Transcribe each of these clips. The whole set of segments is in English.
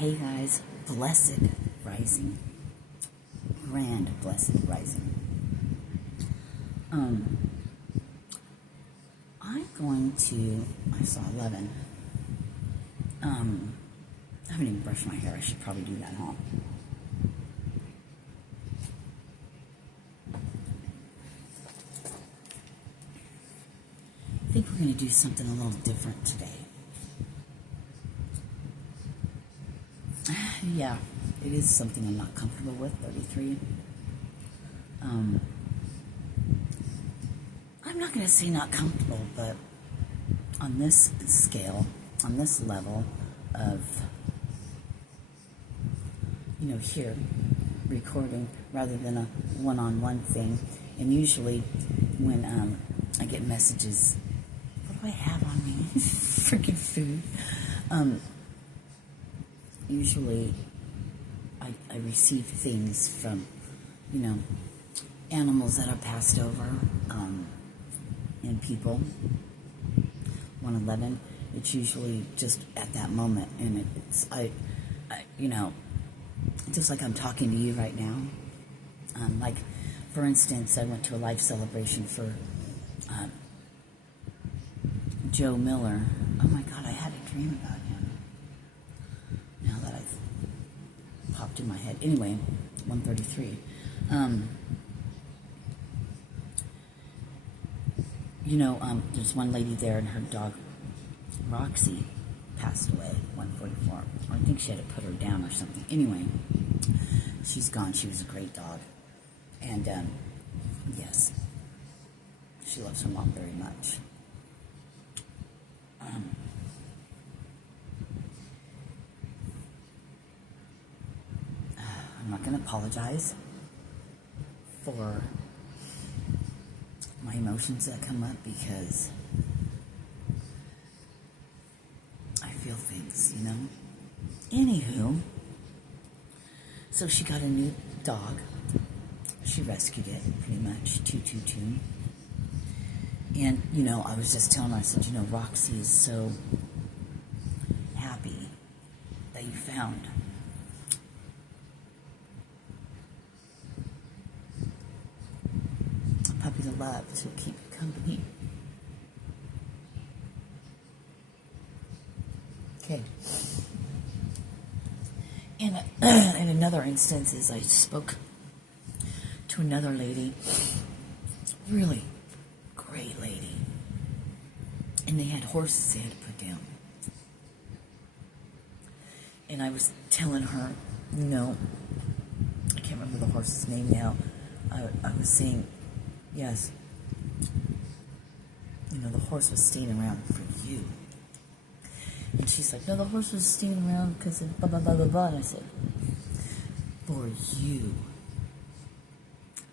Hey guys, blessed rising, grand blessed rising. I'm going to, I saw 11. I haven't even brushed my hair. I should probably do that, huh? I think we're going to do something a little different today. Yeah, it is something I'm not comfortable with, 33. I'm not going to say not comfortable, but on this scale, on this level of, here, recording rather than a one-on-one thing. And usually when I get messages, what do I have on me? Freaking food. Usually I receive things from, animals that are passed over, and people. 111, it's usually just at that moment, and it's, just like I'm talking to you right now. Like, for instance, I went to a life celebration for Joe Miller. Oh my God, I had a dream about him. Now that I've popped in my head. Anyway, 133. There's one lady there and her dog, Roxy, passed away, 144. I think she had to put her down or something. Anyway, she's gone. She was a great dog. And, yes, she loves her mom very much. I'm not going to apologize for my emotions that come up because I feel things, Anywho, so she got a new dog. She rescued it, pretty much, 222. And, I was just telling her, I said, Roxy is so happy that you found a puppy to love, to keep you company. Okay. In another instance, is I spoke to another lady, really great lady, and they had horses they had to put down. And I was telling her, I can't remember the horse's name now. I was saying, yes, the horse was staying around for you. And she's like, no, the horse was staying around because of blah, blah, blah, blah, blah. And I said, for you.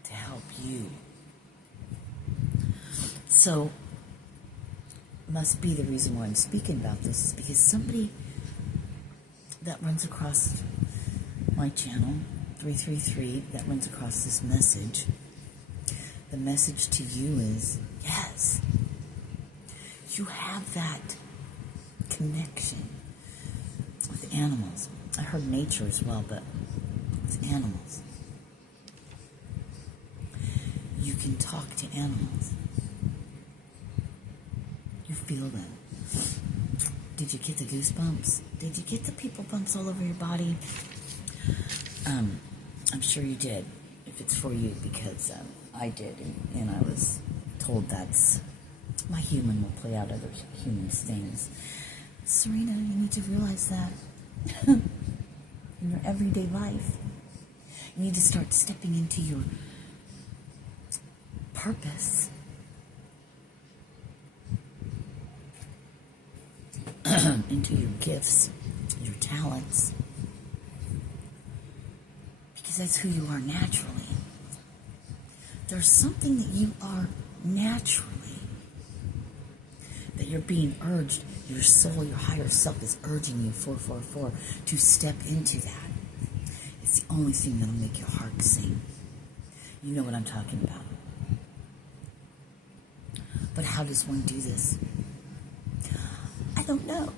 To help you. So, must be the reason why I'm speaking about this is because somebody that runs across my channel, 333, that runs across this message, the message to you is, yes, you have that connection with animals. I heard nature as well, but with animals. You can talk to animals. You feel them. Did you get the goosebumps? Did you get the people bumps all over your body? I'm sure you did, if it's for you, because I did, and I was told that's my human will play out other humans' things. Serena, you need to realize that in your everyday life. You need to start stepping into your purpose. Into your gifts, your talents. Because that's who you are naturally. There's something that you are naturally that you're being urged, your soul, your higher self is urging you, 444, to step into that. It's the only thing that'll make your heart sing. You know what I'm talking about. But how does one do this? I don't know.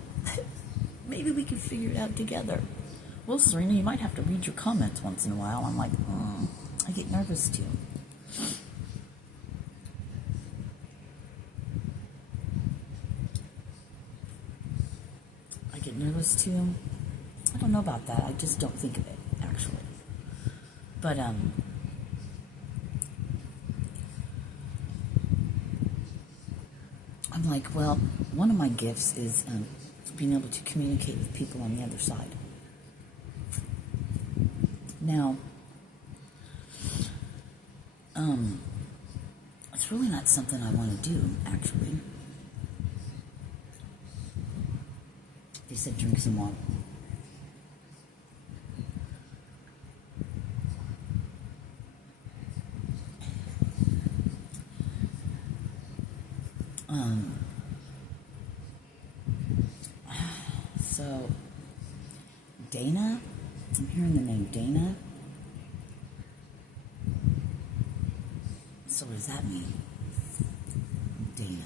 Maybe we can figure it out together. well, Serena, you might have to read your comments once in a while. I'm like, I get nervous too. I get nervous too. I don't know about that. I just don't think of it, actually. But, I'm like, well, one of my gifts is being able to communicate with people on the other side. Now, it's really not something I want to do, actually. They said drink some water. So, Dana, I'm hearing the name Dana. So what does that mean? Dana.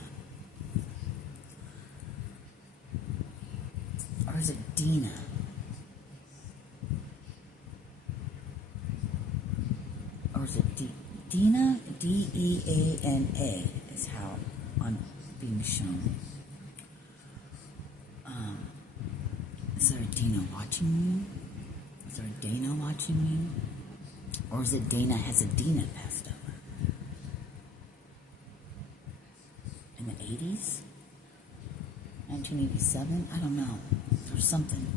Or is it Dina? Or is it Dina? D-E-A-N-A is how I'm being shown. Is there a Dina watching me? Is there a Dana watching me? Or is it Dana has a Dina passed over? In the 80s? 1987? I don't know. There's something.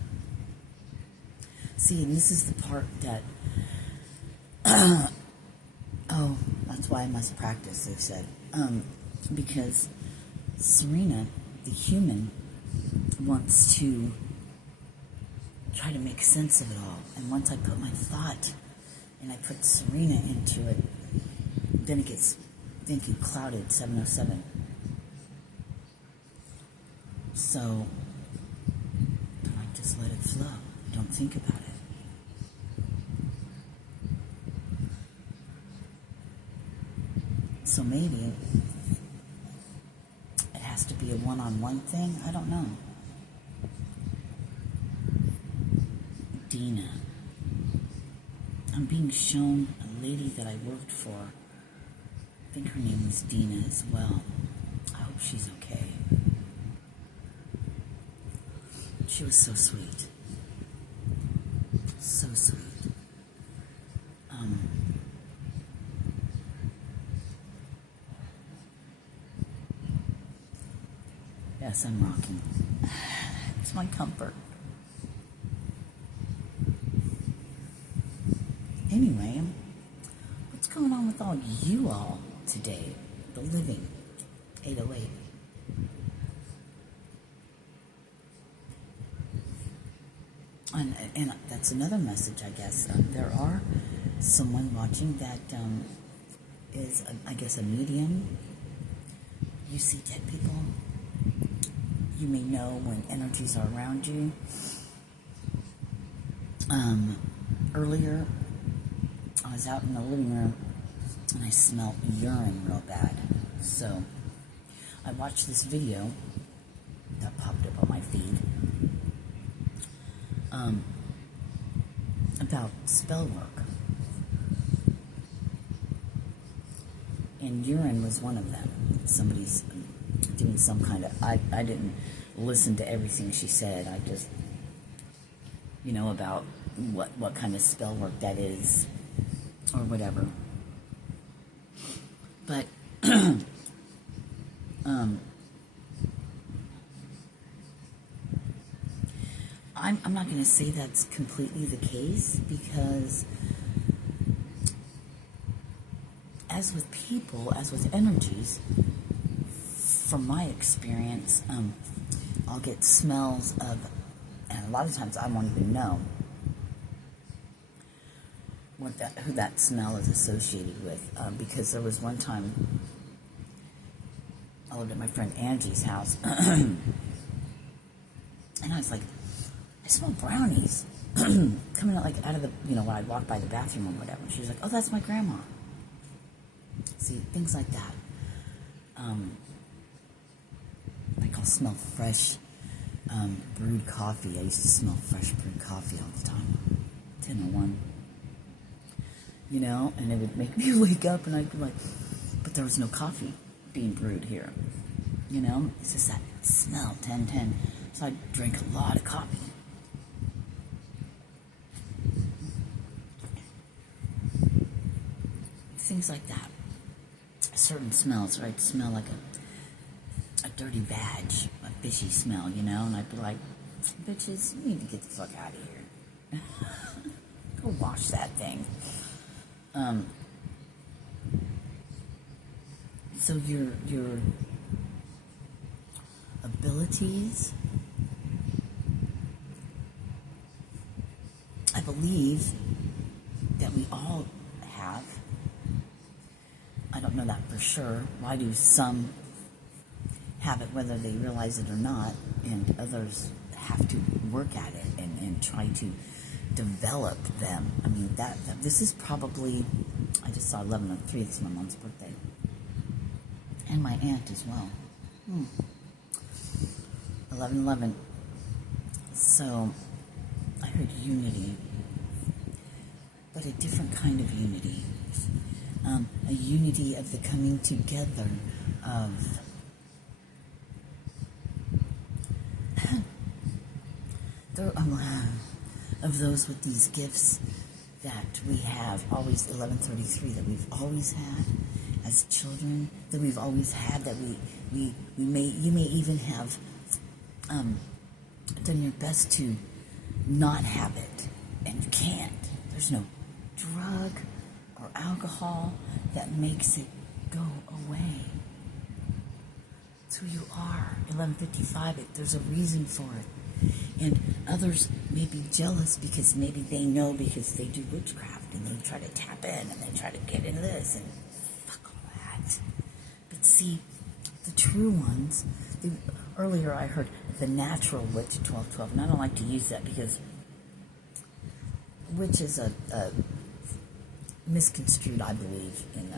See, this is the part that... oh, that's why I must practice, they said. Because Serena, the human, wants to try to make sense of it all. And once I put my thought and I put Serena into it, then it gets, thank you, clouded, 707. So, I just let it flow. Don't think about it. So maybe it has to be a one-on-one thing. I don't know. Dina. I'm being shown a lady that I worked for. I think her name was Dina as well. I hope she's okay. She was so sweet. So sweet. Yes, I'm rocking. It's my comfort. Anyway, what's going on with all you all today? The living. 808. And that's another message, I guess. There are someone watching that is, I guess, a medium. You see dead people. You may know when energies are around you. Earlier, I was out in the living room and I smelled urine real bad. So I watched this video that popped up on my feed about spell work. And urine was one of them. Somebody's doing some kind of... I didn't listen to everything she said. I just, about what kind of spell work that is or whatever. But I'm not going to say that's completely the case, because as with people, as with energies, from my experience, I'll get smells of, and a lot of times I won't even know who that smell is associated with, because there was one time I lived at my friend Angie's house, and I was like, I smell brownies coming out of the, when I walk by the bathroom or whatever. She was like, oh, that's my grandma. See, things like that. Like I'll smell fresh brewed coffee. I used to smell fresh brewed coffee all the time. 10:01. You know, and it would make me wake up and I'd be like, but there was no coffee being brewed here. You know, it's just that smell, 10:10. So I drank a lot of coffee. Things like that. Certain smells, right? Smell like a dirty vag, a fishy smell, you know? And I'd be like, bitches, you need to get the fuck out of here. Go wash that thing. So your abilities, I believe that we all have. I don't know that for sure. Why do some have it whether they realize it or not, and others have to work at it and try to develop them? I mean, that this is probably, I just saw 11/03, it's my mom's birthday. And my aunt as well. 11/11. So, I heard unity, but a different kind of unity. A unity of the coming together of of those with these gifts that we have always, 11:33, that we've always had as children, that we've always had, that you may even have done your best to not have it, and you can't. There's no drug or alcohol that makes it go away. It's who you are. 11:55, there's a reason for it. And others may be jealous because maybe they know, because they do witchcraft and they try to tap in and they try to get into this and fuck all that. But see, the true ones, earlier I heard the natural witch, 12:12, and I don't like to use that because witch is a misconstrued, I believe, in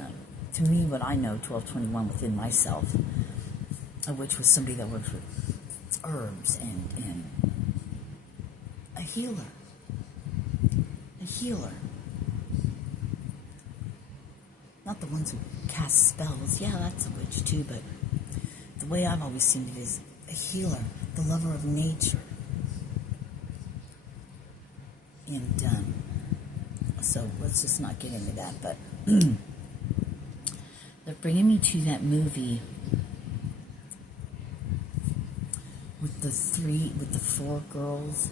to me, what I know, 12:21 within myself, a witch was somebody that works with herbs and a healer. Not the ones who cast spells. Yeah, that's a witch too, but the way I've always seen it is a healer, the lover of nature. And so let's just not get into that, but they're bringing me to that movie with the 4 girls.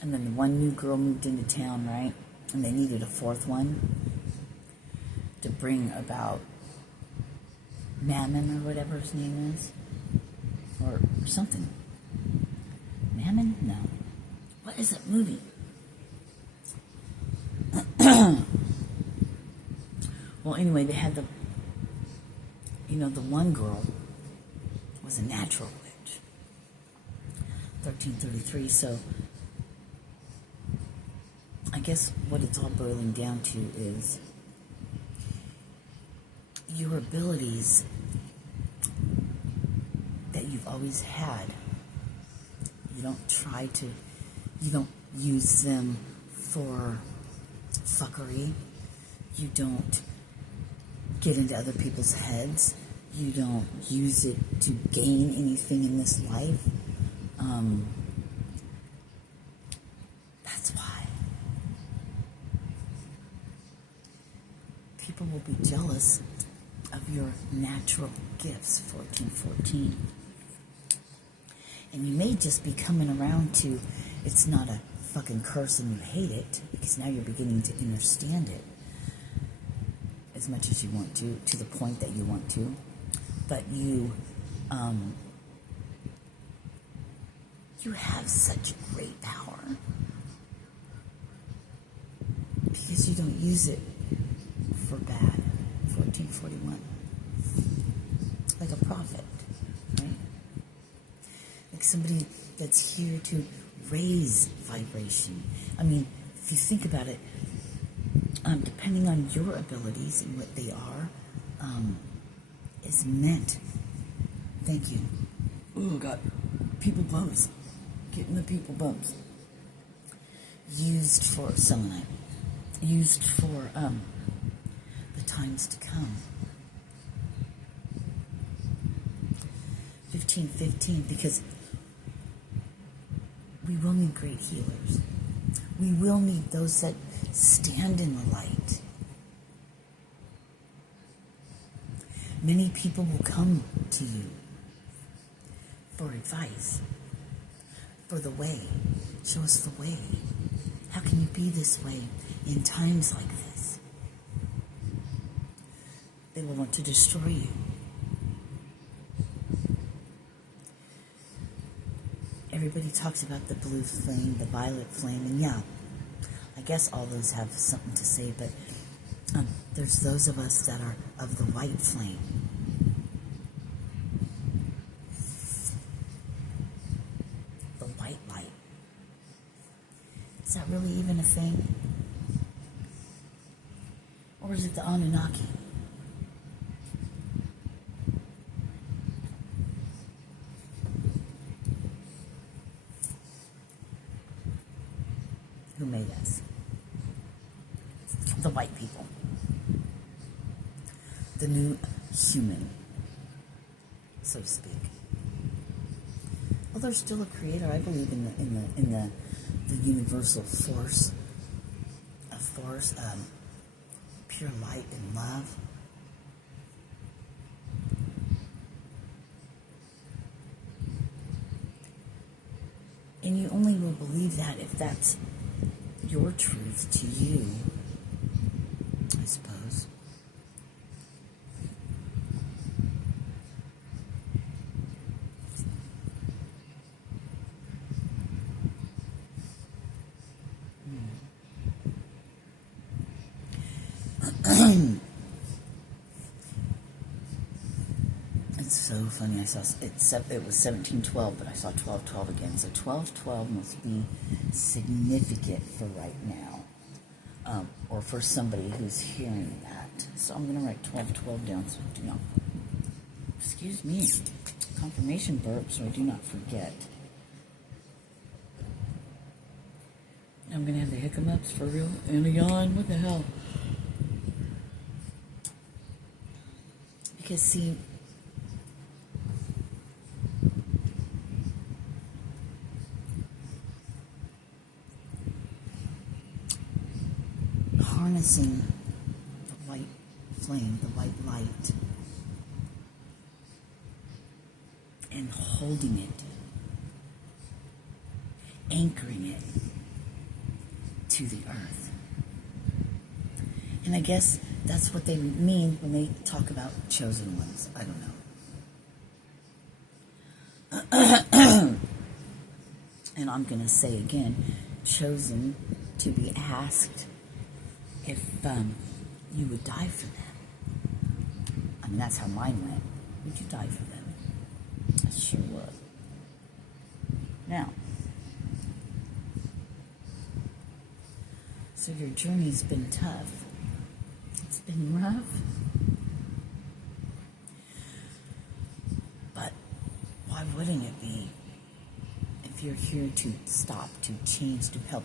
And then the one new girl moved into town, right? And they needed a 4th one to bring about Mammon or whatever his name is. Or something. Mammon? No. What is that movie? Well, anyway, they had the one girl was a natural witch. 13:33, so I guess what it's all boiling down to is your abilities that you've always had. You don't use them for fuckery. You don't get into other people's heads. You don't use it to gain anything in this life. That's why people will be jealous of your natural gifts, 14:14. And you may just be coming around to, it's not a fucking curse and you hate it, because now you're beginning to understand it as much as you want to the point that you want to. But you have such great power because you don't use it for bad. 14:41. Like a prophet, right? Like somebody that's here to raise vibration. I mean, if you think about it, depending on your abilities and what they are, is meant, thank you, oh God, people bumps, getting the people bumps, used for selenite, used for the times to come. 1515, because we will need great healers. We will need those that stand in the light. Many people will come to you for advice, for the way. Show us the way. How can you be this way in times like this? They will want to destroy you. Everybody talks about the blue flame, the violet flame, and yeah, I guess all those have something to say, but there's those of us that are of the white flame. The white light. Is that really even a thing? Or is it the Anunnaki? Who made us? The white people. The new human, so to speak. Well, there's still a creator. I believe in the universal force, pure light and love. And you only will believe that if that's your truth to you, I suppose. It's so funny. I saw it was 1712, but I saw 1212 again. So 1212 must be significant for right now, or for somebody who's hearing that. So I'm going to write 1212 down so I do not. Excuse me, confirmation burp, so I do not forget. I'm going to have the hiccups for real and a yawn. What the hell? Because see, harnessing the white flame, the white light, and holding it, anchoring it to the earth. And I guess that's what they mean when they talk about chosen ones. I don't know. And I'm going to say again, chosen to be asked if you would die for them. I mean, that's how mine went. Would you die for them? I sure would. Now, so your journey's been tough. It's been rough. But why wouldn't it be? If you're here to stop, to change, to help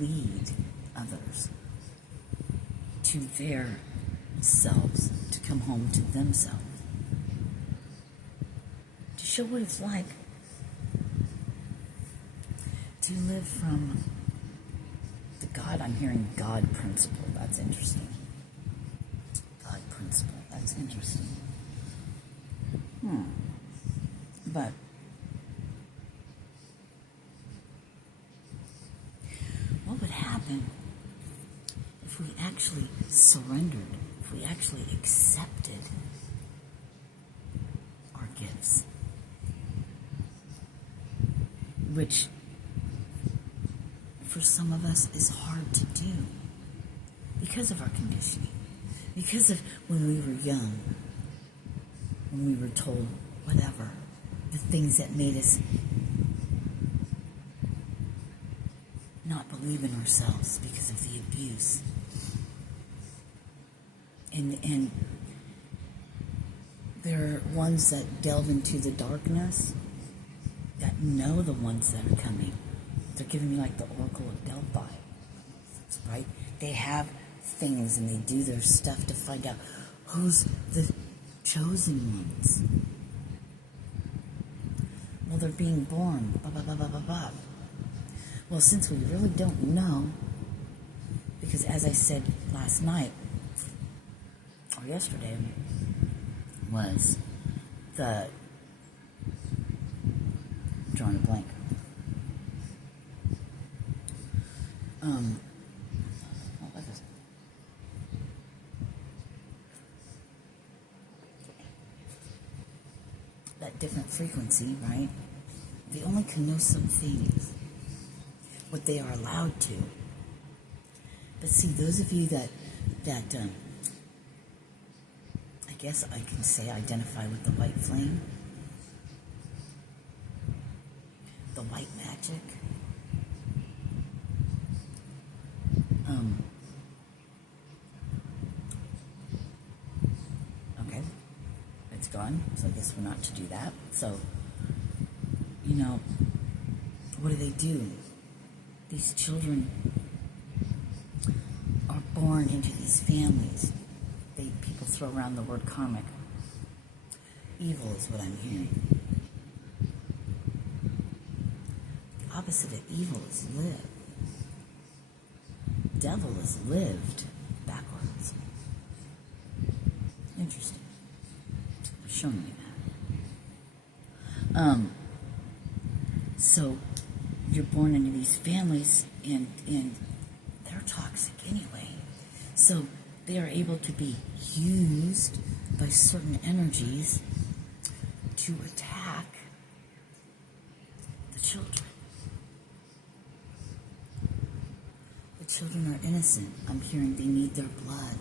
lead others to their selves, to come home to themselves, to show what it's like to live from the God, I'm hearing God principle. That's interesting. God principle. That's interesting. But what would happen if we actually surrendered, if we actually accepted our gifts? Which, for some of us, is hard to do because of our conditioning, because of when we were young, when we were told whatever, the things that made us not believe in ourselves because of the abuse. And There are ones that delve into the darkness that know the ones that are coming. They're giving me like the Oracle of Delphi, right? They have things and they do their stuff to find out who's the chosen ones. Well, they're being born. Blah, blah, blah, blah, blah, blah. Well, since we really don't know, because as I said last night, or yesterday, was the, drawing a blank. What was it? That different frequency, right? They only can know some things, what they are allowed to. But see, those of you that I guess I can say identify with the white flame, the white magic, okay, it's gone, so I guess we're not to do that. So, you know, what do? These children are born into these families. People throw around the word karmic. Evil is what I'm hearing. The opposite of evil is live. Devil is lived backwards. Interesting. They're showing me that. So you're born into these families, and they're toxic anyway. So they are able to be used by certain energies to attack the children. The children are innocent. I'm hearing they need their blood.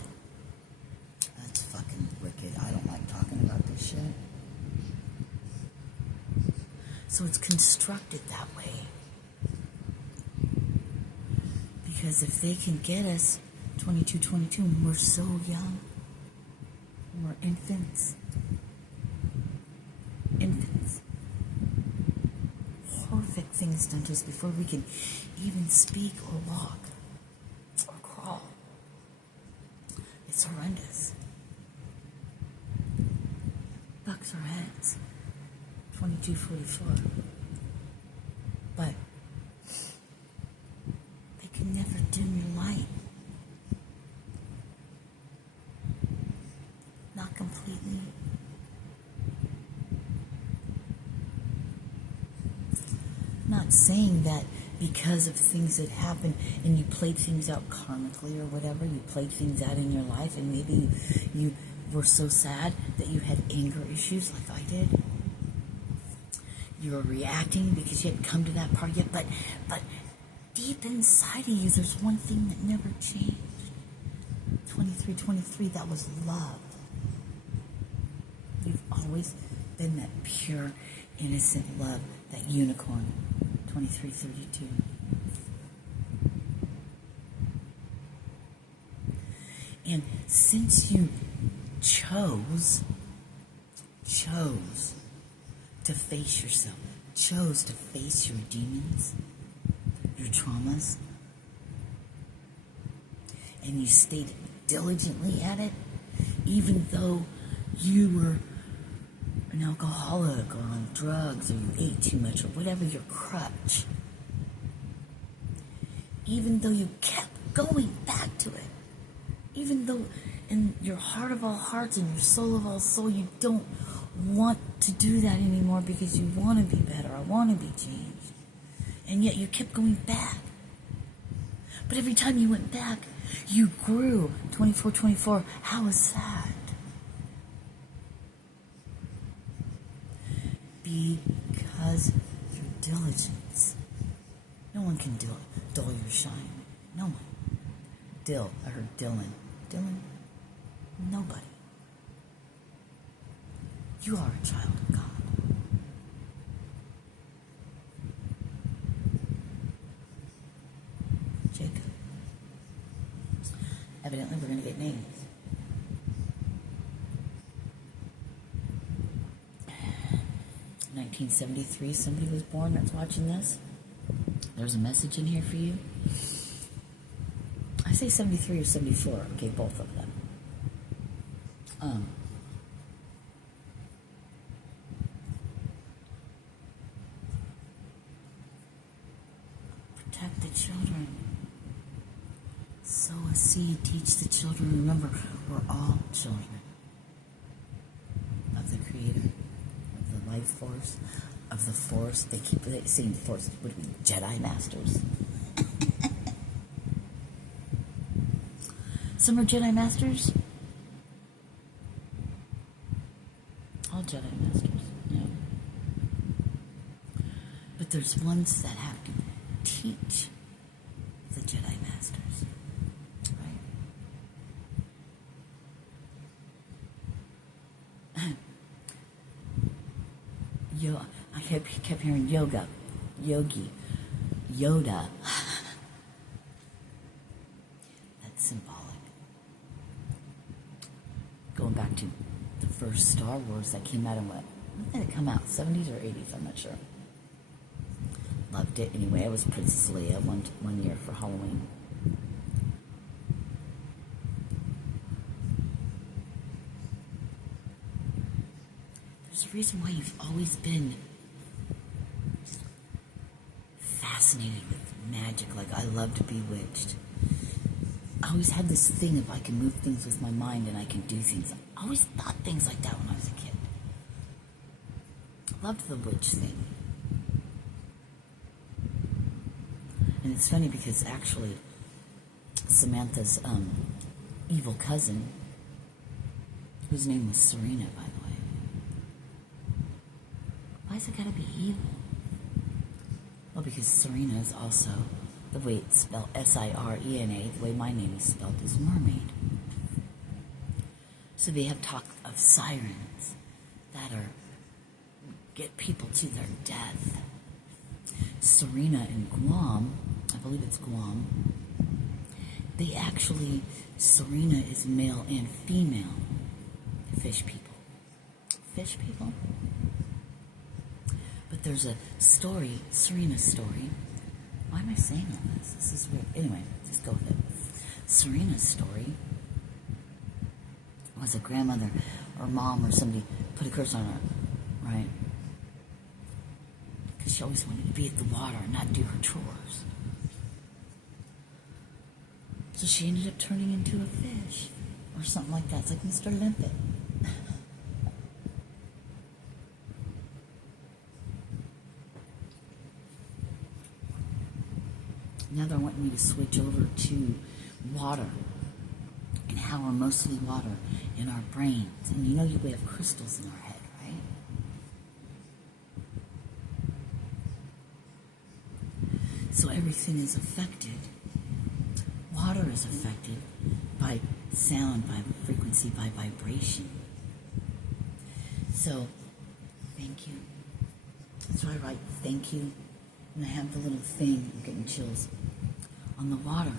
That's fucking wicked. I don't like talking about this shit. So it's constructed that way. Because if they can get us 22, and we're so young, we're infants. Horrific things done to us before we can even speak or walk or crawl. It's horrendous. Bucks our heads. 2244. But they can never dim your light. Not completely. Not saying that because of things that happened and you played things out karmically or whatever, you played things out in your life and maybe you were so sad that you had anger issues like I did. You were reacting because you hadn't come to that part yet, but deep inside of you, there's one thing that never changed. 23, that was love. You've always been that pure, innocent love, that unicorn. 2332. And since you chose to face yourself, chose to face your demons, your traumas, and you stayed diligently at it, even though you were an alcoholic or on drugs or you ate too much or whatever your crutch, even though you kept going back to it, even though in your heart of all hearts and your soul of all soul you don't want to do that anymore because you want to be better, I want to be changed, and yet you kept going back. But every time you went back, you grew. 24, how is that? Because your diligence. No one can dull your shine. No one. I heard Dylan. Dylan? Nobody. You are a child of God. Jacob. Evidently, we're going to get names. 1973, somebody was born that's watching this. There's a message in here for you. I say 73 or 74. Okay, both of them. Protect the children. Sow a seed. Teach the children. Remember, we're all children of the Creator, of the life force, of the Force. They keep saying Force. Would be Jedi Masters. Some are Jedi Masters. All Jedi Masters, yeah. But there's ones that have to teach the Jedi Masters, right? I kept hearing yoga, yogi, Yoda. That's symbolic. Going back to the first Star Wars that came out in when did it come out? 70s or 80s? I'm not sure. Loved it anyway. I was Princess Leia one year for Halloween. There's a reason why you've always been fascinated with magic. Like, I loved Bewitched. I always had this thing if I can move things with my mind and I can do things. I always thought things like that when I was a kid. Loved the witch thing. And it's funny because actually Samantha's evil cousin, whose name was Serena, by the way. Why's it gotta be evil? Well, because Serena is also, the way it's spelled, S-I-R-E-N-A, the way my name is spelled, is mermaid. So they have talk of sirens that get people to their death. Serena in Guam, I believe it's Guam, they actually, Serena is male and female fish people. Fish people? But there's a story, Serena's story. Why am I saying all this? This is weird. Anyway, just go with it. Serena's story was a grandmother or mom or somebody put a curse on her, right? Because she always wanted to be at the water and not do her chores. So she ended up turning into a fish or something like that. It's like Mr. Limpet. Now they're wanting me to switch over to water and how we're mostly water in our brains. And you know we have crystals in our head, right? So everything is affected. Water is affected by sound, by frequency, by vibration. So, thank you. That's why I write thank you. And I have the little thing, I'm getting chills, on the water.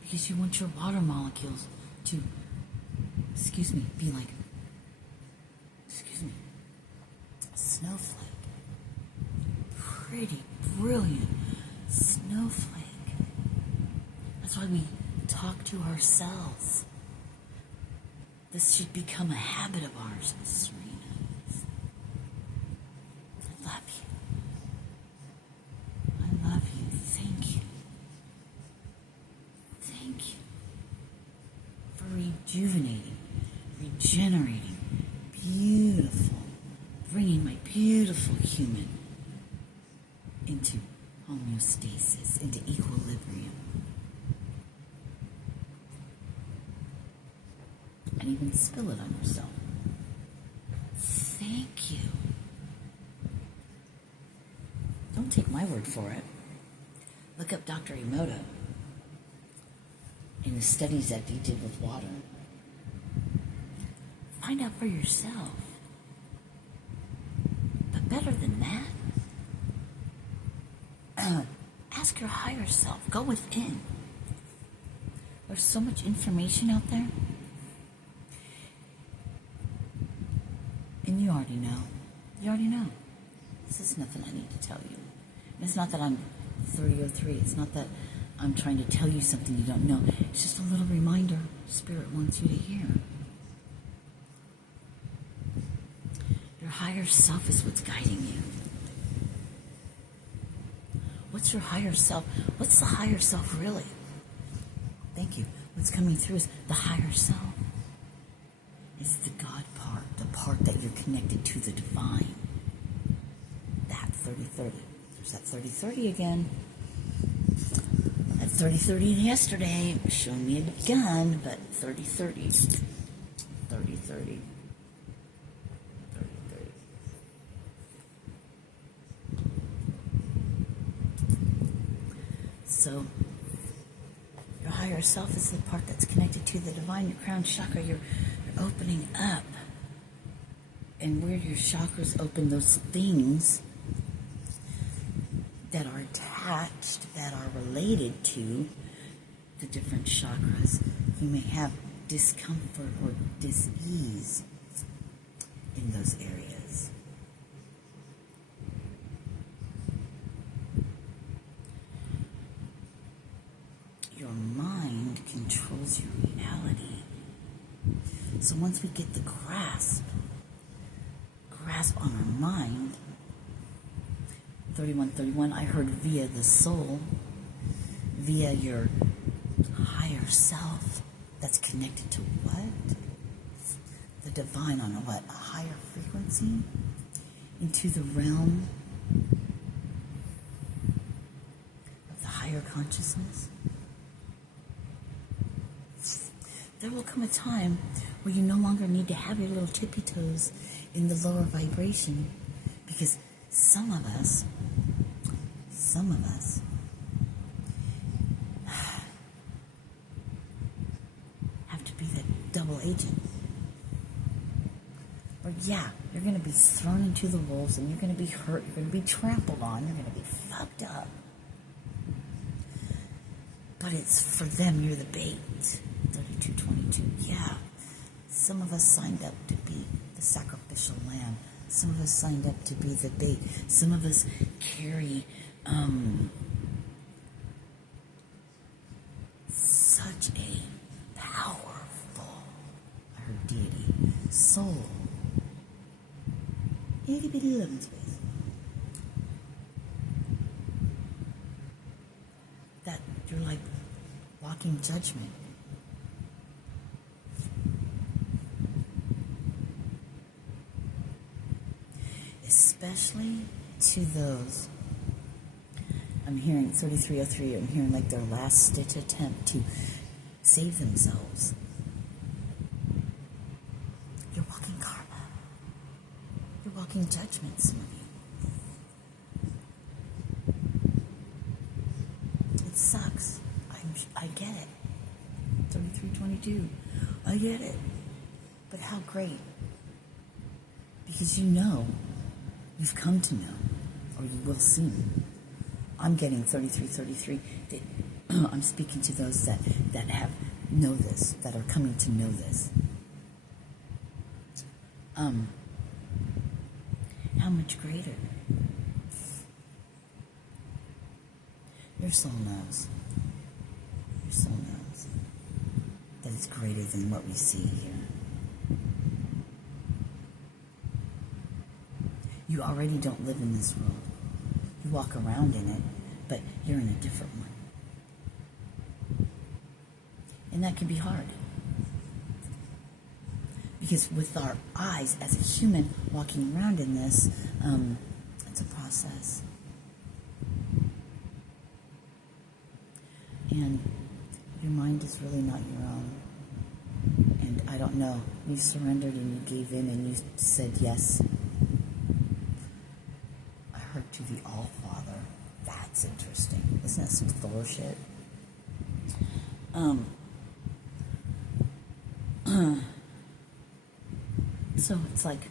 Because you want your water molecules to, be like, a snowflake. Pretty, brilliant snowflake. That's why we talk to ourselves. This should become a habit of ours, Serena. I love you. I love you. Thank you. Thank you for rejuvenating, regenerating, beautiful, bringing my beautiful human into homeostasis, into equilibrium. And even spill it on yourself. Thank you. Don't take my word for it. Look up Dr. Emoto in the studies that he did with water. Find out for yourself. But better than that, ask your higher self. Go within. There's so much information out there. And you already know. You already know. This is nothing I need to tell you. And it's not that I'm 303. It's not that I'm trying to tell you something you don't know. It's just a little reminder Spirit wants you to hear. Your higher self is what's guiding you. What's your higher self? What's the higher self really? Thank you. What's coming through is the higher self. It's the God part, the part that you're connected to the divine. That 30-30. There's that 30-30 again. That 30-30 yesterday showed me again, but 30-30. 30-30. So, your higher self is the part that's connected to the divine, your crown chakra. You're opening up. And where your chakras open, those things that are attached, that are related to the different chakras, you may have discomfort or dis-ease in those areas. Your mind controls your reality. So once we get the grasp on our mind, 3131, I heard via the soul, via your higher self that's connected to what? The divine on a what? A higher frequency? Into the realm of the higher consciousness? There will come a time where you no longer need to have your little tippy toes in the lower vibration, because some of us have to be that double agent. Or yeah, you're going to be thrown into the wolves and you're going to be hurt, you're going to be trampled on, you're going to be fucked up. But it's for them, you're the bait. 3222, yeah. Some of us signed up to be the sacrificial lamb. Some of us signed up to be the bait. Some of us carry such a powerful, I heard deity, soul. Itty bitty living space. That you're like walking judgment. Especially to those, I'm hearing 3303, I'm hearing like their last ditch attempt to save themselves. You're walking karma. You're walking judgment, some of you. It sucks. I get it. 3322. I get it. But how great. Because you know, you've come to know, or you will soon. I'm getting 3333. I'm speaking to those that know this, that are coming to know this. How much greater? Your soul knows. Your soul knows that it's greater than what we see here. You already don't live in this world. You walk around in it, but you're in a different one. And that can be hard. Because with our eyes, as a human walking around in this, it's a process. And your mind is really not your own. And I don't know, you surrendered and you gave in and you said yes. I heard to the All-Father. That's interesting. Isn't that some Thor shit? So it's like,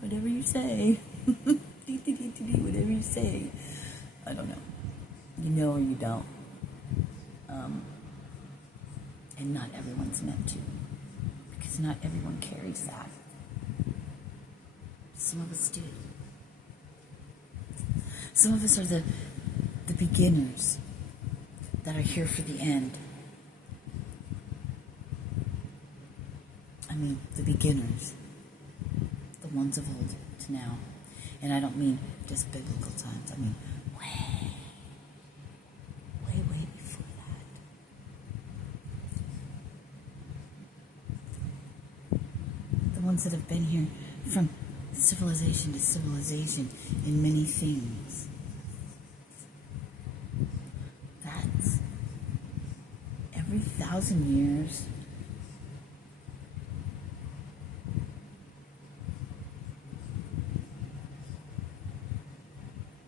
whatever you say. Whatever you say. I don't know. You know or you don't. And not everyone's meant to. Because not everyone carries that. Some of us do. Some of us are the beginners that are here for the end. I mean, the beginners, the ones of old to now. And I don't mean just biblical times. I mean way before that. The ones that have been here from civilization to civilization in many things. That's every 1,000 years.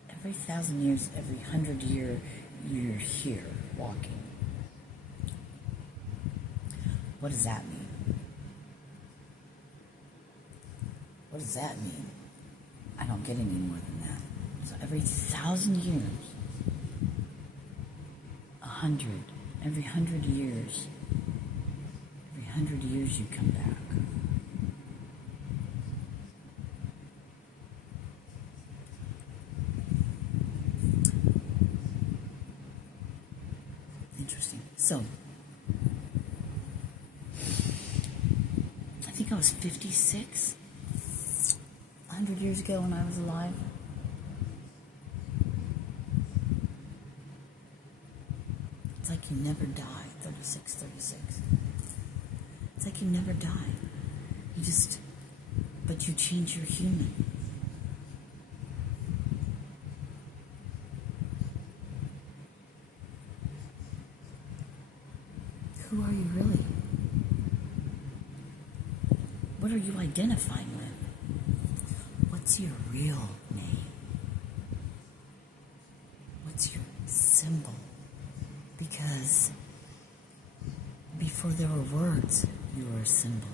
Every 1,000 years, every 100 year, you're here walking. What does that mean? What does that mean? I don't get any more than that. So every 1,000 years, 100, every 100 years, every 100 years you come back. Interesting. So, I think I was 56 100 years ago when I was alive. It's like you never died. 36. It's like you never died. But you change your human. Who are you really? What are you identifying with? What's your real name? What's your symbol? Because before there were words, you were a symbol.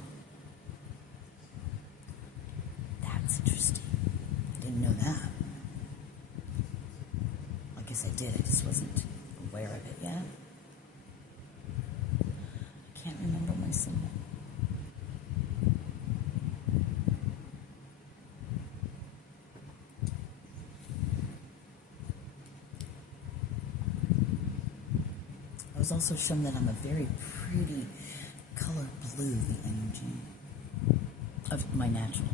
That's interesting. I didn't know that. I guess I did. I just wasn't aware of it yet. I can't remember my symbol. I was also shown that I'm a very pretty color blue, the energy of my natural.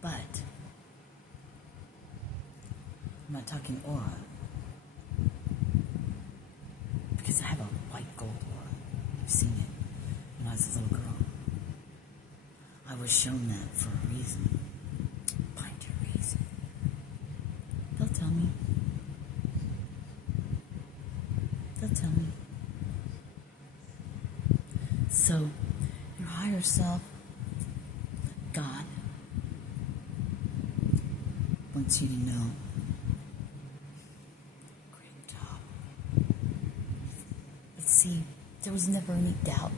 But I'm not talking aura, because I have a white gold aura. I've seen it when I was a little girl. I was shown that for a reason. Find your reason. They'll tell me. They'll tell me. So, your higher self, God, wants you to know. Great job. But see, there was never any doubt.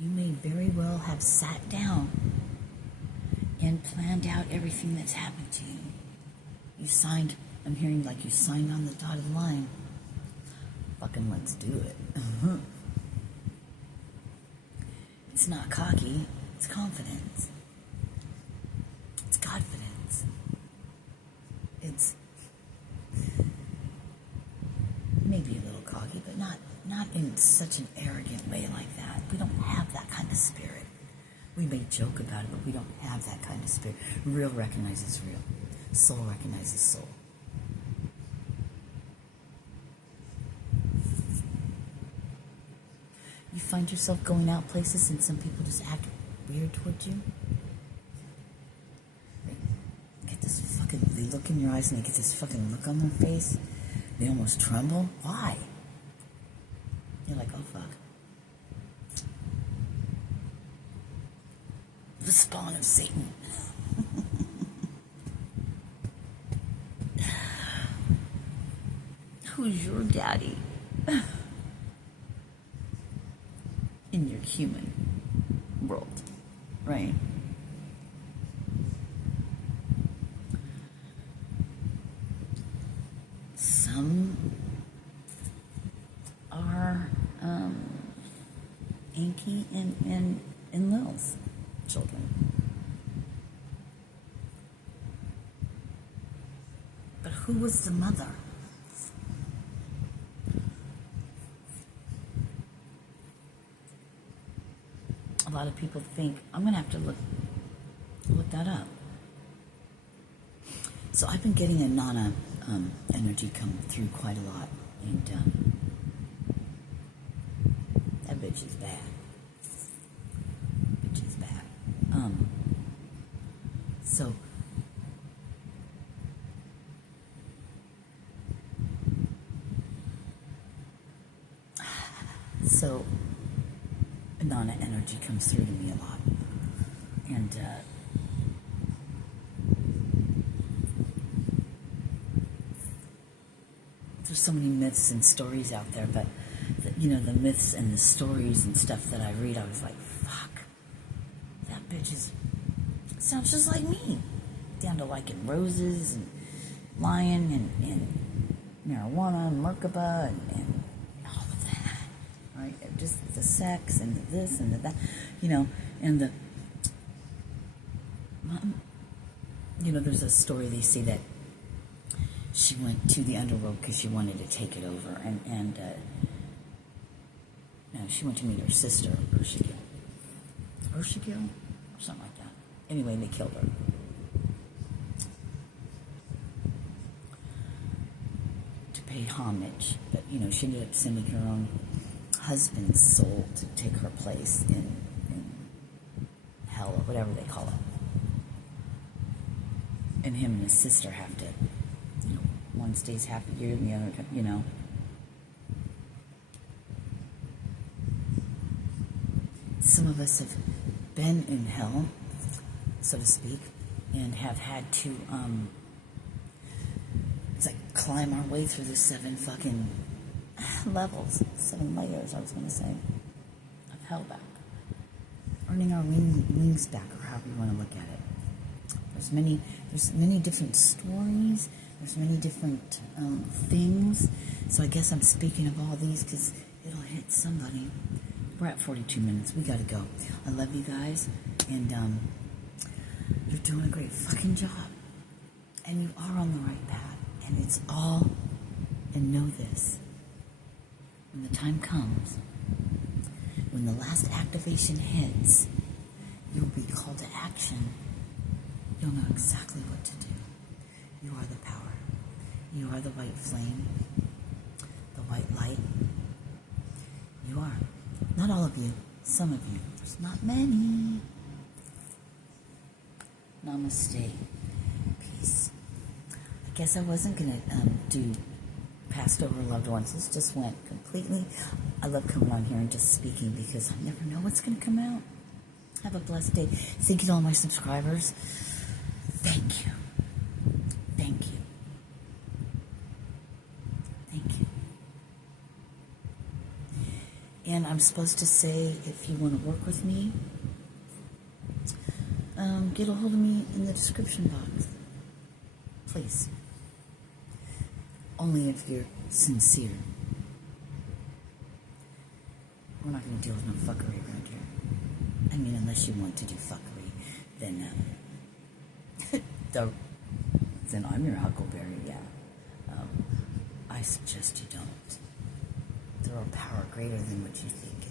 You may very well have sat down and planned out everything that's happened to you. You signed, I'm hearing like you signed on the dotted line. Fucking let's do it. It's not cocky, it's confidence. It's confidence. It's maybe a little cocky, but not in such an arrogant way like that. We don't have that kind of spirit. We may joke about it, but we don't have that kind of spirit. Real recognizes real. Soul recognizes soul. You find yourself going out places and some people just act weird towards you. They get this fucking, they look in your eyes and they get this fucking look on their face. They almost tremble. Why? You're like, oh fuck. The spawn of Satan. Who's your daddy? In your human world, right? Some are Anki and Lil's children. But who was the mother? A lot of people think, I'm going to have to look that up. So I've been getting a Nana energy come through quite a lot. And that bitch is bad. Bitch is bad. So Nana energy comes through to me a lot. And there's so many myths and stories out there, but the myths and the stories and stuff that I read, I was like, fuck, that bitch sounds just like me, down to liking roses and lying and marijuana and Merkaba and all of that, right? Just the sex and the this and the that, and the there's a story they say that she went to the underworld because she wanted to take it over, and she went to meet her sister, Urshigil, or something like that. Anyway, they killed her. To pay homage, but she ended up sending her own husband's soul to take her place in hell or whatever they call it. And him and his sister have to, one stays happy year and the other, Some of us have been in hell, so to speak, and have had to, climb our way through the 7 fucking levels, 7 layers, I was going to say, of hell back. Earning our wings back, or however you want to look at it. There's many different stories. There's many different things. So I guess I'm speaking of all these because it'll hit somebody. We're at 42 minutes. We gotta go. I love you guys, and you're doing a great fucking job. And you are on the right path. And it's all, and know this, when the time comes, when the last activation hits, you'll be called to action. You'll know exactly what to do. You are the power. You are the white flame, the white light. You are. Not all of you, some of you. There's not many. Namaste. Peace. I guess I wasn't going to do passed over loved ones. This just went completely. I love coming on here and just speaking because I never know what's going to come out. Have a blessed day. Thank you to all my subscribers. Thank you. Thank you. Thank you. And I'm supposed to say, if you want to work with me, get a hold of me in the description box. Please. Only if you're sincere. We're not going to deal with no fuckery around here. I mean, unless you want to do fuckery, then then I'm your huckleberry, yeah. I suggest you don't. There are power greater than what you think.